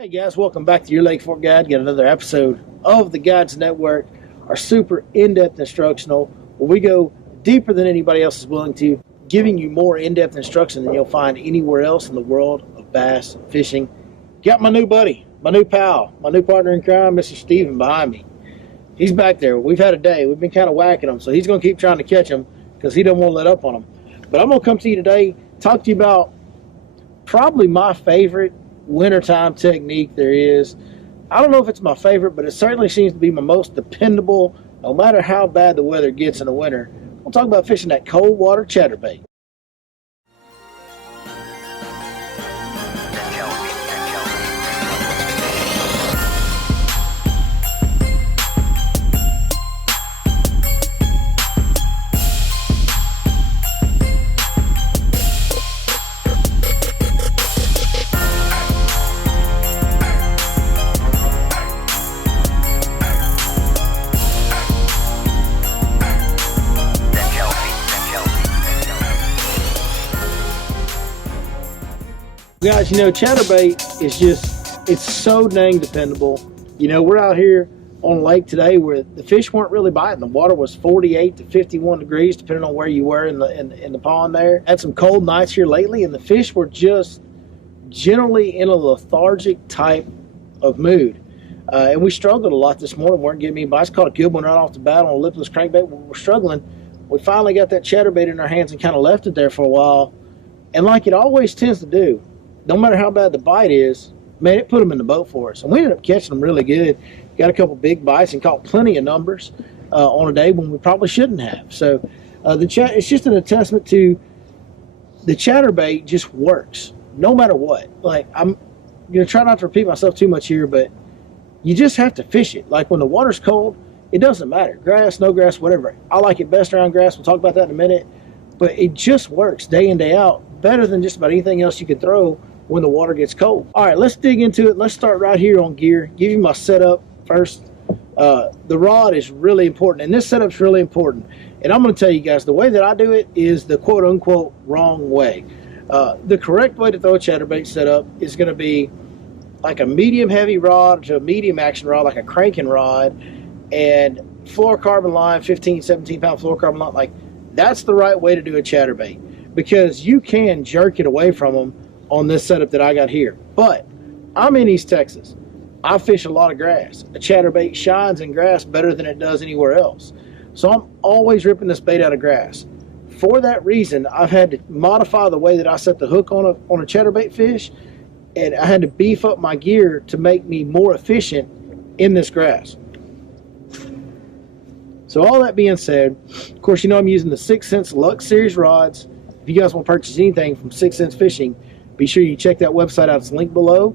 Hey guys, welcome back to your Lake Fork Guide. Got another episode of the Guides Network, our super in-depth instructional, where we go deeper than anybody else is willing to, giving you more in-depth instruction than you'll find anywhere else in the world of bass fishing. Got my new buddy, my new pal, my new partner in crime, Mr. Steven behind me. He's back there. We've had a day. We've been kind of whacking him, so he's going to keep trying to catch him because he doesn't want to let up on him. But I'm going to come to you today, talk to you about probably my favorite wintertime technique there is. I don't know if it's my favorite, but it certainly seems to be my most dependable, no matter how bad the weather gets in the winter. We'll talk about fishing that cold water chatterbait. Guys, you know, chatterbait is just, it's so dang dependable. You know, we're out here on a lake today where the fish weren't really biting. The water was 48 to 51 degrees, depending on where you were in the pond there. Had some cold nights here lately, and the fish were just generally in a lethargic type of mood. And we struggled a lot this morning. Weren't getting any bites. Caught a good one right off the bat on a lipless crankbait. We were struggling. We finally got that chatterbait in our hands and kind of left it there for a while. And like it always tends to do, no matter how bad the bite is, man, it put them in the boat for us. And we ended up catching them really good. Got a couple big bites and caught plenty of numbers on a day when we probably shouldn't have. So it's just an attestament to the chatterbait just works no matter what. Like, I'm going to try not to repeat myself too much here, but you just have to fish it. Like, when the water's cold, it doesn't matter. Grass, no grass, whatever. I like it best around grass. We'll talk about that in a minute. But it just works day in, day out, better than just about anything else you could throw when the water gets cold. All right, let's dig into it. Let's start right here on gear. Give you my setup first. The rod is really important, and this setup's really important. And I'm going to tell you guys, the way that I do it is the quote-unquote wrong way. The correct way to throw a chatterbait setup is going to be like a medium-heavy rod to a medium-action rod, like a cranking rod, and fluorocarbon line, 15, 17-pound fluorocarbon line. Like, that's the right way to do a chatterbait, because you can jerk it away from them on this setup that I got here. But I'm in East Texas. I fish a lot of grass. A chatterbait shines in grass better than it does anywhere else. So I'm always ripping this bait out of grass. For that reason, I've had to modify the way that I set the hook on a chatterbait fish, and I had to beef up my gear to make me more efficient in this grass. So all that being said, of course, you know I'm using the 6th Sense Lux Series rods. If you guys want to purchase anything from 6th Sense Fishing, be sure you check that website out. It's linked below,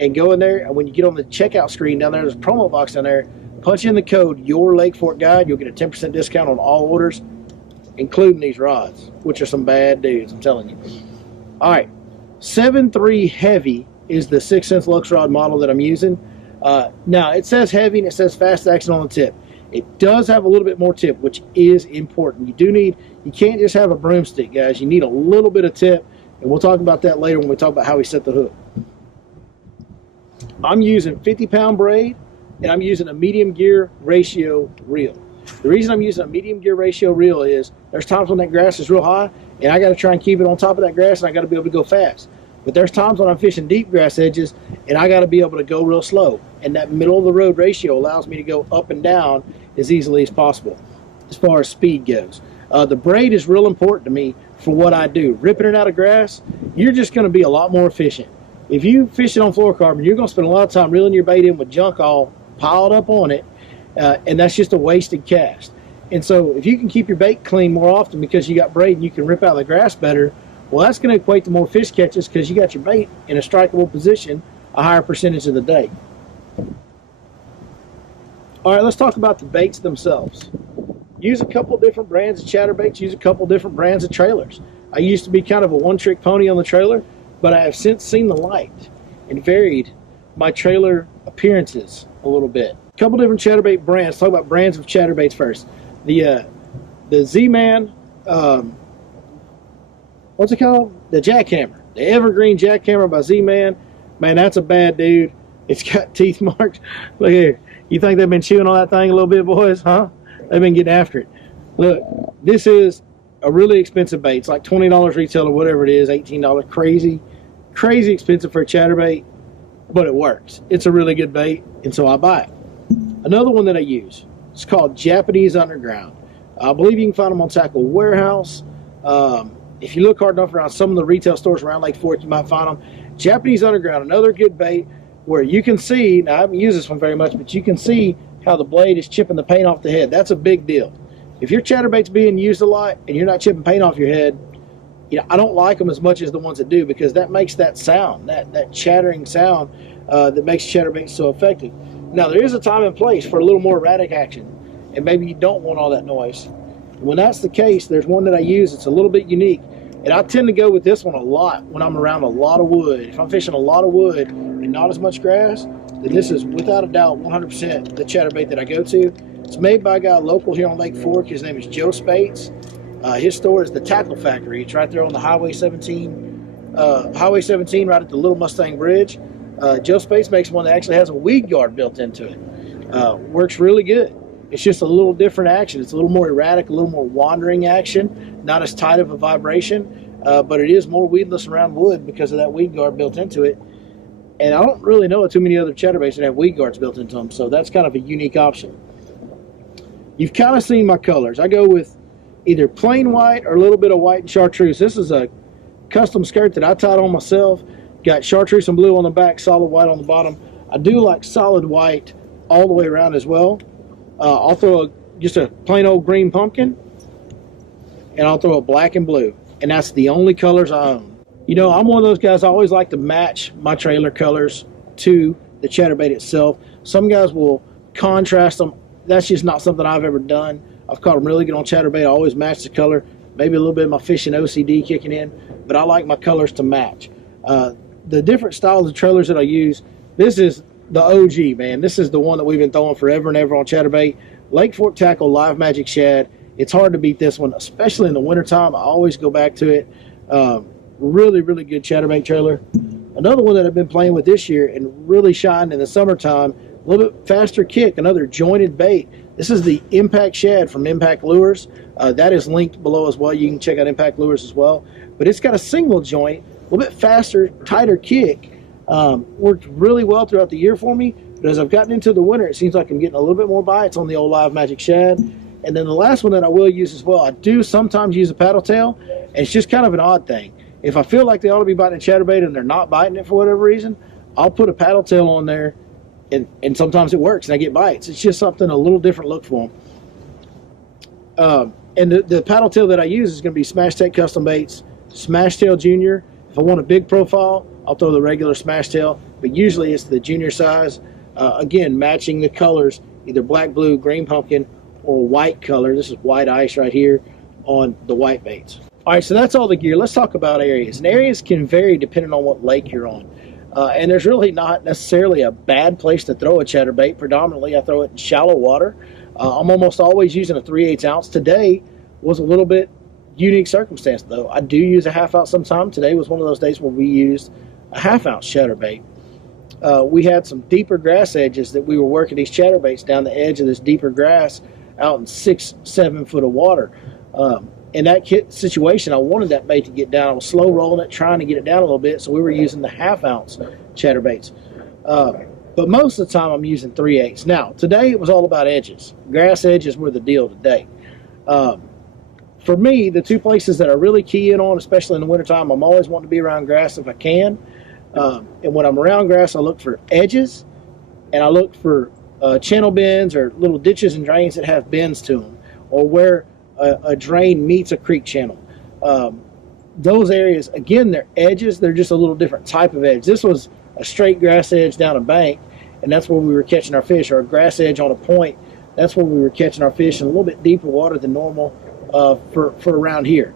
and go in there, and when you get on the checkout screen down there, there's a promo box down there. Punch in the code Your Lake Fork Guide. You'll get a 10% discount on all orders, including these rods, which are some bad dudes, I'm telling you. All right, 7.3 heavy is the 6th Sense Lux rod model that I'm using. Now, it says heavy and it says fast action on the tip. It does have a little bit more tip, which is important. You can't just have a broomstick, guys. You need a little bit of tip. And we'll talk about that later when we talk about how we set the hook. I'm using 50-pound braid, and I'm using a medium gear ratio reel. The reason I'm using a medium gear ratio reel is there's times when that grass is real high, and I got to try and keep it on top of that grass, and I got to be able to go fast. But there's times when I'm fishing deep grass edges, and I got to be able to go real slow. And that middle of the road ratio allows me to go up and down as easily as possible as far as speed goes. The braid is real important to me for what I do. Ripping it out of grass, you're just going to be a lot more efficient. If you fish it on fluorocarbon, you're going to spend a lot of time reeling your bait in with junk all piled up on it, and that's just a wasted cast. And so if you can keep your bait clean more often because you got braid and you can rip out the grass better, well, that's going to equate to more fish catches because you got your bait in a strikeable position a higher percentage of the day. All right, let's talk about the baits themselves. Use a couple different brands of chatterbaits, use a couple different brands of trailers. I used to be kind of a one-trick pony on the trailer, but I have since seen the light and varied my trailer appearances a little bit. A couple different chatterbait brands. Let's talk about brands of chatterbaits first. The Z-Man, what's it called? The jackhammer. The Evergreen Jackhammer by Z-Man. Man, that's a bad dude. It's got teeth marks. Look here. You think they've been chewing on that thing a little bit, boys? Huh? They've been getting after it. Look, this is a really expensive bait. It's like $20 retail or whatever it is, $18. Crazy expensive for a chatterbait, but it works. It's a really good bait, and so I buy it. Another one that I use, it's called Japanese Underground. I believe you can find them on Tackle Warehouse. If you look hard enough around some of the retail stores around Lake Fork, you might find them. Japanese Underground, another good bait where you can see, now I haven't used this one very much, but you can see how the blade is chipping the paint off the head. That's a big deal. If your chatterbait's being used a lot and you're not chipping paint off your head, you know, I don't like them as much as the ones that do, because that makes that sound, that chattering sound that makes chatterbait so effective. Now, there is a time and place for a little more erratic action, and maybe you don't want all that noise. When that's the case, there's one that I use. It's a little bit unique, and I tend to go with this one a lot when I'm around a lot of wood. If I'm fishing a lot of wood and not as much grass, then this is without a doubt 100% the chatterbait that I go to. It's made by a guy local here on Lake Fork. His name is Joe Spates. His store is the Tackle Factory. It's right there on the Highway 17 right at the Little Mustang Bridge. Joe Spates makes one that actually has a weed guard built into it. Works really good. It's just a little different action. It's a little more erratic, a little more wandering action, not as tight of a vibration, but it is more weedless around wood because of that weed guard built into it. And I don't really know of too many other chatterbaits that have weed guards built into them, so that's kind of a unique option. You've kind of seen my colors. I go with either plain white or a little bit of white and chartreuse. This is a custom skirt that I tied on myself. Got chartreuse and blue on the back, solid white on the bottom. I do like solid white all the way around as well. I'll throw just a plain old green pumpkin, and I'll throw a black and blue, and that's the only colors I own. You know, I'm one of those guys, I always like to match my trailer colors to the chatterbait itself. Some guys will contrast them. That's just not something I've ever done. I've caught them really good on chatterbait. I always match the color. Maybe a little bit of my fishing OCD kicking in, but I like my colors to match. The different styles of trailers that I use, this is the OG, man. This is the one that we've been throwing forever and ever on chatterbait. Lake Fork Tackle Live Magic Shad. It's hard to beat this one, especially in the wintertime. I always go back to it. Really, really good chatterbait trailer. Another one that I've been playing with this year and really shined in the summertime, a little bit faster kick, another jointed bait. This is the Impact Shad from Impact Lures. That is linked below as well. You can check out Impact Lures as well. But it's got a single joint, a little bit faster, tighter kick. Worked really well throughout the year for me. But as I've gotten into the winter, it seems like I'm getting a little bit more bites on the old Live Magic Shad. And then the last one that I will use as well, I do sometimes use a paddle tail. And it's just kind of an odd thing. If I feel like they ought to be biting a chatterbait and they're not biting it for whatever reason, I'll put a paddle tail on there. And sometimes it works and I get bites. It's just something, a little different look for them. And the paddle tail that I use is going to be Smash Tech Custom Baits, Smash Tail Junior. If I want a big profile, I'll throw the regular Smash Tail, but usually it's the junior size. Again, matching the colors, either black, blue, green pumpkin, or white color. This is white ice right here on the white baits. All right, so that's all the gear. Let's talk about areas. And areas can vary depending on what lake you're on. And there's really not necessarily a bad place to throw a chatterbait. Predominantly, I throw it in shallow water. I'm almost always using a 3/8 ounce. Today was a little bit unique circumstance, though. I do use a half ounce sometime. Today was one of those days where we used a half ounce chatterbait. We had some deeper grass edges that we were working these chatterbaits down the edge of this deeper grass out in 6-7 foot of water. In that situation, I wanted that bait to get down. I was slow rolling it, trying to get it down a little bit, so we were using the half ounce chatterbaits. But most of the time, I'm using 3/8. Now, today it was all about edges. Grass edges were the deal today. For me, the two places that I really key in on, especially in the wintertime, I'm always wanting to be around grass if I can. And when I'm around grass, I look for edges, and I look for channel bends or little ditches and drains that have bends to them, or where a drain meets a creek channel. Those areas, again, they're edges. They're just a little different type of edge. This was a straight grass edge down a bank, and that's where we were catching our fish, or a grass edge on a point. That's where we were catching our fish in a little bit deeper water than normal for around here.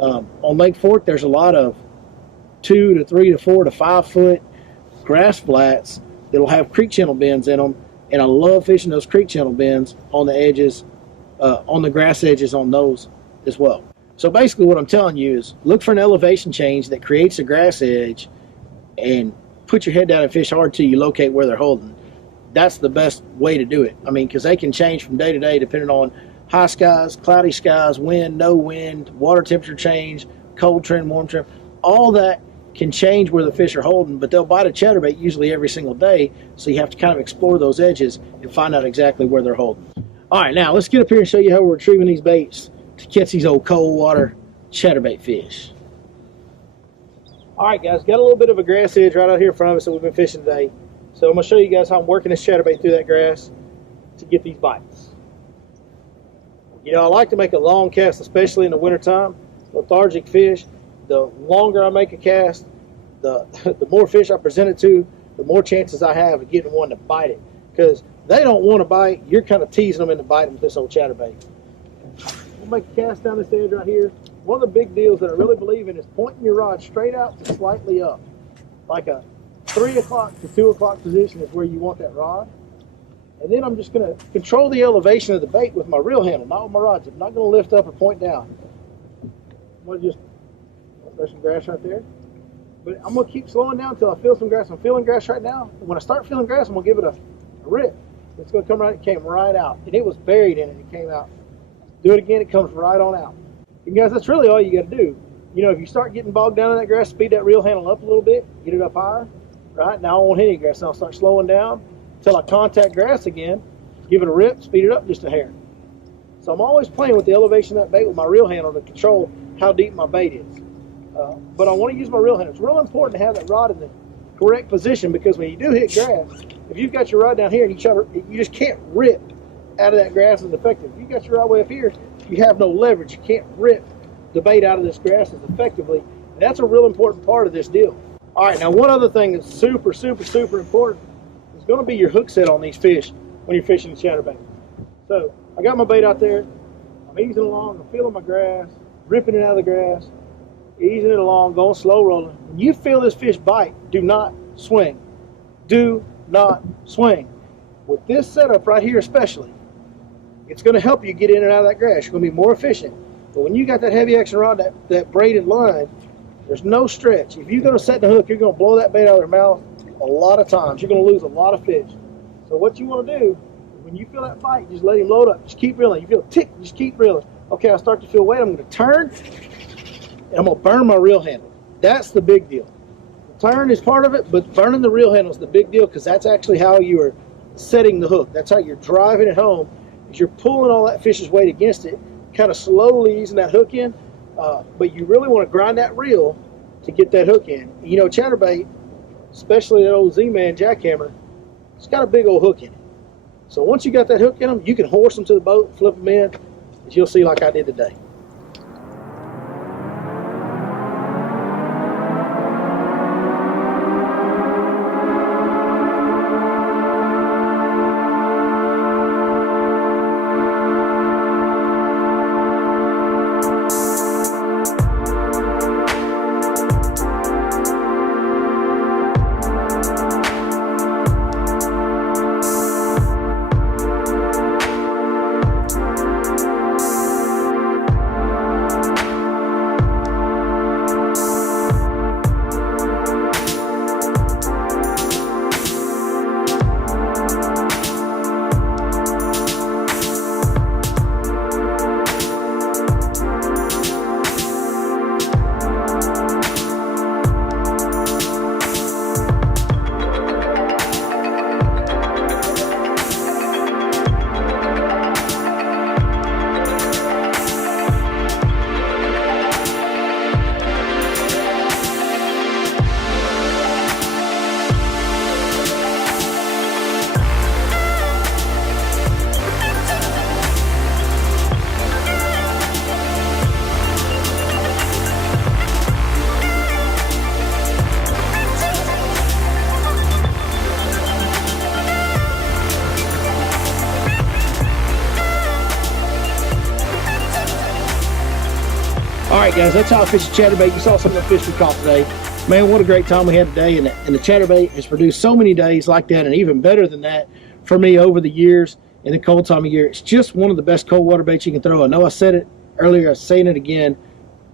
On Lake Fork, there's a lot of 2 to 3 to 4 to 5 foot grass flats that'll have creek channel bends in them, and I love fishing those creek channel bends on the edges, on the grass edges on those as well. So basically what I'm telling you is look for an elevation change that creates a grass edge and put your head down and fish hard till you locate where they're holding. That's the best way to do it. I mean, because they can change from day to day depending on high skies, cloudy skies, wind, no wind, water temperature change, cold trend, warm trend. All that can change where the fish are holding, but they'll bite a chatterbait usually every single day, so you have to kind of explore those edges and find out exactly where they're holding. All right, now let's get up here and show you how we're retrieving these baits to catch these old cold water chatterbait fish. All right, guys, got a little bit of a grass edge right out here in front of us that we've been fishing today. So I'm going to show you guys how I'm working this chatterbait through that grass to get these bites. You know, I like to make a long cast, especially in the wintertime. Lethargic fish, the longer I make a cast, the more fish I present it to, the more chances I have of getting one to bite it. Because they don't want to bite, you're kind of teasing them into biting with this old chatterbait. We'll make a cast down this edge right here. One of the big deals that I really believe in is pointing your rod straight out to slightly up. Like a 3 o'clock to 2 o'clock position is where you want that rod. And then I'm just going to control the elevation of the bait with my reel handle, not with my rod tip. I'm not going to lift up or point down. I'm going to just, there's some grass right there. But I'm going to keep slowing down until I feel some grass. I'm feeling grass right now. And when I start feeling grass, I'm going to give it a rip. It's going to come right, it came right out. And it was buried in it, it came out. Do it again, it comes right on out. And guys, that's really all you got to do. You know, if you start getting bogged down in that grass, speed that reel handle up a little bit, get it up higher. Right, now I won't hit any grass, and I'll start slowing down until I contact grass again, give it a rip, speed it up just a hair. So I'm always playing with the elevation of that bait with my reel handle to control how deep my bait is. But I want to use my reel handle. It's real important to have that rod in the correct position, because when you do hit grass, if you've got your rod down here and you just can't rip out of that grass as effective. If you've got your rod way up here, you have no leverage. You can't rip the bait out of this grass as effectively. And that's a real important part of this deal. All right, now one other thing that's super, super, super important is going to be your hook set on these fish when you're fishing the chatterbait. So I got my bait out there. I'm easing along. I'm feeling my grass, ripping it out of the grass, easing it along, going slow rolling. When you feel this fish bite, do not swing. Do not swing. With this setup right here especially, it's going to help you get in and out of that grass. You're going to be more efficient. But when you got that heavy action rod, that braided line, there's no stretch. If you're going to set the hook, you're going to blow that bait out of their mouth a lot of times. You're going to lose a lot of fish. So what you want to do, when you feel that bite, just let him load up. Just keep reeling. You feel a tick, just keep reeling. Okay, I start to feel weight. I'm going to turn, and I'm going to burn my reel handle. That's the big deal. The turn is part of it, but burning the reel handle is the big deal, because that's actually how you are setting the hook. That's how you're driving it home, is you're pulling all that fish's weight against it, kind of slowly easing that hook in. But you really want to grind that reel to get that hook in. You know, chatterbait, especially that old Z-Man jackhammer, it's got a big old hook in it. So once you got that hook in them, you can horse them to the boat, flip them in, as you'll see like I did today. Alright guys, that's how I fish a chatterbait. You saw some of the fish we caught today. Man, what a great time we had today, and the chatterbait has produced so many days like that, and even better than that for me over the years in the cold time of year. It's just one of the best cold water baits you can throw. I know I said it earlier, I'm saying it again,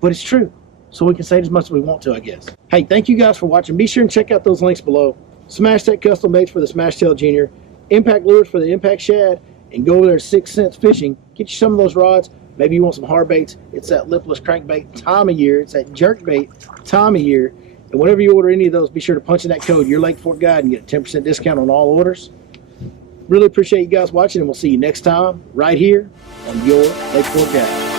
but it's true. so we can say as much as we want to, I guess. Hey, thank you guys for watching. Be sure and check out those links below. Smash Tech custom baits for the Smash Tail Junior, Impact lures for the Impact Shad, and go over there to 6 Cents Fishing. Get you some of those rods. Maybe you want some hard baits. It's that lipless crankbait time of year. It's that jerk bait time of year. And whenever you order any of those, be sure to punch in that code, Your Lake Fork Guide, and get a 10% discount on all orders. Really appreciate you guys watching, and we'll see you next time right here on Your Lake Fork Guide.